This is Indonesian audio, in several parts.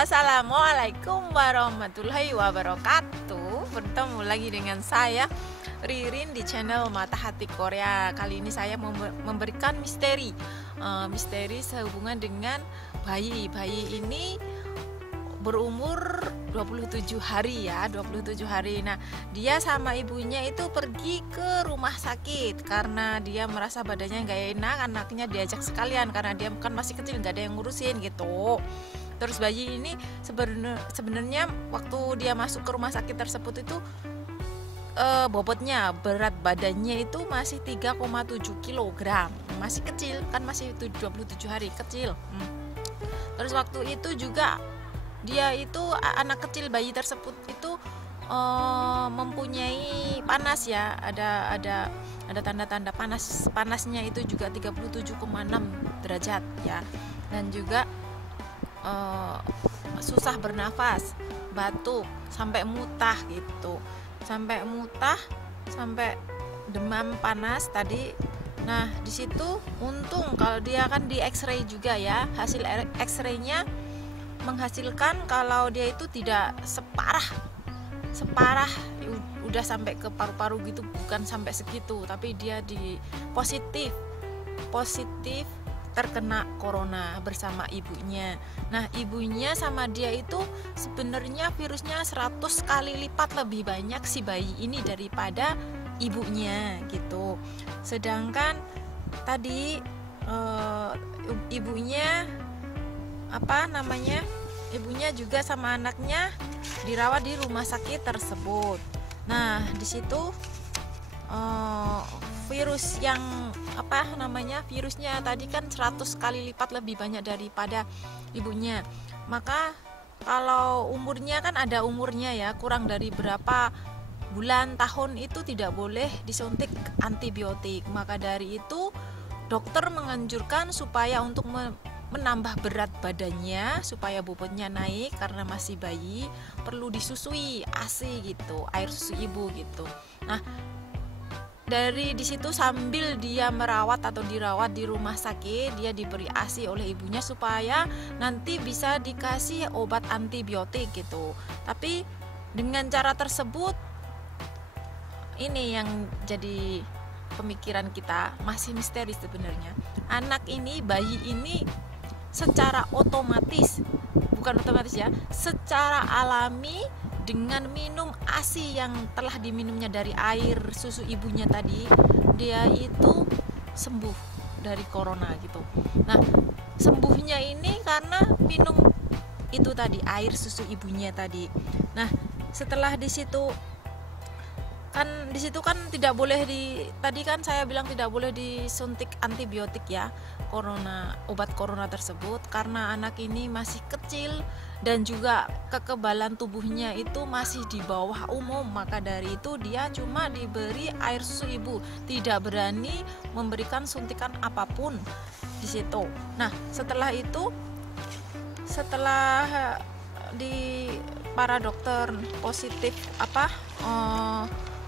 Assalamualaikum warahmatullahi wabarakatuh. Bertemu lagi dengan saya Ririn di channel Mata Hati Korea. Kali ini saya memberikan misteri sehubungan dengan bayi. Bayi ini berumur 27 hari ya, 27 hari. Nah, dia sama ibunya itu pergi ke rumah sakit karena dia merasa badannya gak enak. Anaknya diajak sekalian karena dia kan masih kecil, gak ada yang ngurusin gitu. Terus bayi ini sebenarnya waktu dia masuk ke rumah sakit tersebut itu bobotnya, berat badannya itu masih 3,7 kg. Masih kecil, kan masih 27 hari, kecil. Terus waktu itu juga dia itu anak kecil, bayi tersebut itu mempunyai panas ya, ada tanda-tanda panasnya itu juga 37,6 derajat ya, dan juga susah bernafas, batuk, sampai mutah gitu, sampai demam panas tadi. Nah di situ untung kalau dia kan di X-ray juga ya, hasil X-ray-nya menghasilkan kalau dia itu tidak separah udah sampai ke paru-paru gitu, bukan sampai segitu, tapi dia di positif terkena corona bersama ibunya. Nah ibunya sama dia itu sebenarnya virusnya 100 kali lipat lebih banyak si bayi ini daripada ibunya gitu. Sedangkan tadi ibunya ibunya juga sama anaknya dirawat di rumah sakit tersebut. Nah di situ virus yang virusnya tadi kan 100 kali lipat lebih banyak daripada ibunya. Maka kalau umurnya kan ada umurnya ya, kurang dari berapa bulan tahun itu tidak boleh disuntik antibiotik. Maka dari itu dokter menganjurkan supaya untuk menambah berat badannya, supaya bobotnya naik karena masih bayi, perlu disusui ASI gitu, air susu ibu gitu. Nah dari disitu sambil dia dirawat di rumah sakit, dia diberi ASI oleh ibunya supaya nanti bisa dikasih obat antibiotik gitu. Tapi dengan cara tersebut, ini yang jadi pemikiran kita, masih misteri sebenarnya. Bayi ini secara secara alami dengan minum ASI yang telah diminumnya dari air susu ibunya tadi, dia itu sembuh dari corona gitu. Nah sembuhnya ini karena minum itu tadi, air susu ibunya tadi. Nah setelah di situ kan tidak boleh tadi kan saya bilang tidak boleh disuntik antibiotik ya, obat corona tersebut, karena anak ini masih kecil dan juga kekebalan tubuhnya itu masih di bawah umum. Maka dari itu dia cuma diberi air susu ibu, tidak berani memberikan suntikan apapun di situ. Nah setelah di para dokter positif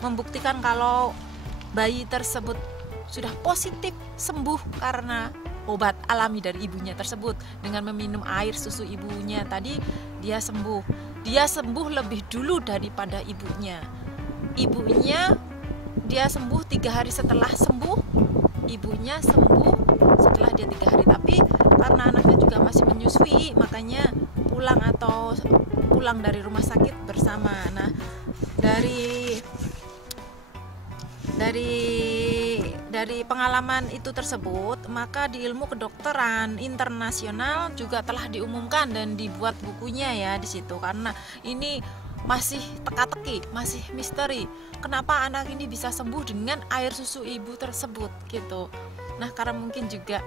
membuktikan kalau bayi tersebut sudah positif sembuh karena obat alami dari ibunya tersebut. Dengan meminum air susu ibunya tadi, dia sembuh lebih dulu daripada ibunya. Dia sembuh 3 hari setelah sembuh, ibunya sembuh setelah dia 3 hari. Tapi karena anaknya juga masih menyusui, makanya pulang dari rumah sakit bersama. Nah dari pengalaman itu tersebut, maka di ilmu kedokteran internasional juga telah diumumkan dan dibuat bukunya ya di situ, karena ini masih teka-teki, masih misteri. Kenapa anak ini bisa sembuh dengan air susu ibu tersebut gitu. Nah karena mungkin juga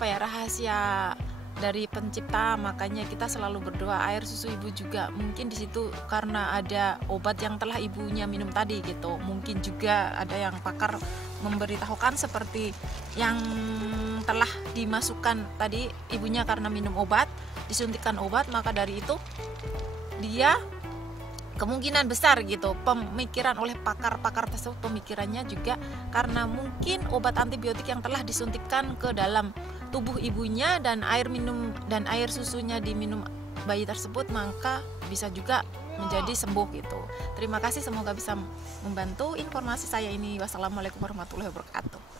rahasia dari pencipta, makanya kita selalu berdoa air susu ibu juga. Mungkin di situ karena ada obat yang telah ibunya minum tadi gitu. Mungkin juga ada yang pakar memberitahukan seperti yang telah dimasukkan tadi ibunya karena minum obat, disuntikan obat, maka dari itu dia kemungkinan besar gitu pemikiran oleh pakar-pakar tersebut, pemikirannya juga karena mungkin obat antibiotik yang telah disuntikkan ke dalam tubuh ibunya dan air susunya diminum bayi tersebut, maka bisa juga menjadi sembuh gitu. Terima kasih, semoga bisa membantu informasi saya ini. Wassalamualaikum warahmatullahi wabarakatuh.